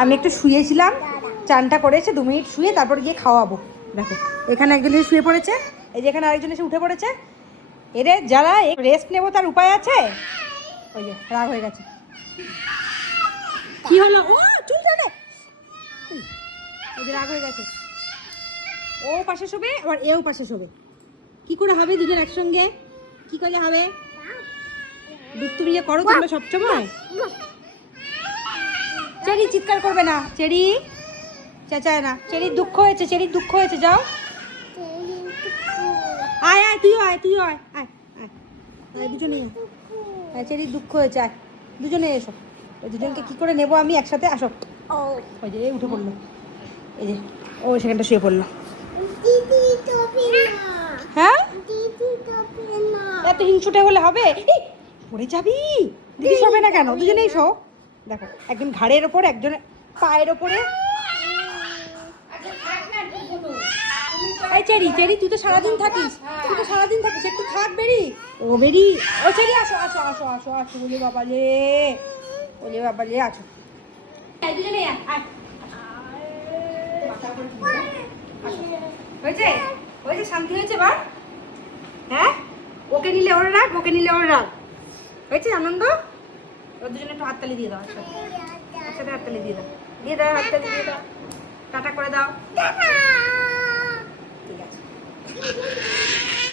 আমি একটু শুয়েছিলাম, চানটা করেছে, 2 মিনিট শুয়ে তারপর গিয়ে খাওয়াবো। দেখো এখানে একজন এসে শুয়ে পড়েছে, এই যে এখানে আরেকজন এসে উঠে পড়েছে। এরে যারা রেস্ট নেবো তার উপায় আছে? ওই যে রাগ হয়ে গেছে। কি হলো? ও চুল ছাড়ো। ওই যে রাগ হয়ে গেছে। ও পাশে শোবে আবার এও পাশে শোবে। কি করে হবে দুজন একসঙ্গে? কি করলে হবে? তুমি ইয়ে করো তোমরা সবসময়। চেরি চিৎকার করবে না, চেরি চেঁচায় না। চেরির দুঃখ হয়েছে, চেরির দুঃখ হয়েছে। যাও আয় আয়, তুইও আয়, তুইও আয়, আয় আয় আয়, দুজনেই আয়। হ্যাঁ চেরির দুঃখ হয়েছে, আয় দুজনে এসো। ওই দুজনকে কি করে নেবো আমি একসাথে? আসো। ওই যে উঠে পড়লো, এই যে ও সেখানটা শুয়ে পড়লো। হ্যাঁ এত হিংসুটে হলে হবে? পড়ে যাবি। দিদি শোবে না কেন? দুজনেই শো। দেখো একজন ঘাড়ের ওপর, একজন পায়ের ওপরে। এই চেরি, চেরি তুই তো সারাদিন থাকিস, তুই তো সারাদিন থাকিস, একটু থাক বেরি। ও বেরি, ও চেরি আসো আসো আসো আসো আসো। বলে বাবা লে, বলে বাবা লে, আসো। দুজনে হয়েছে, হয়েছে, শান্তি হয়েছে বার? হ্যাঁ ওকে নিলে ওর রাগ, ওকে নিলে ওর রাগ হয়েছে। আনন্দ? ওর দুজনে একটু হাততালি দিয়ে দাও, একসাথে একসাথে হাততালি দিয়ে দাও, দিয়ে দাও হাততালি দিয়ে দাও, টাটা করে দাও। ঠিক আছে।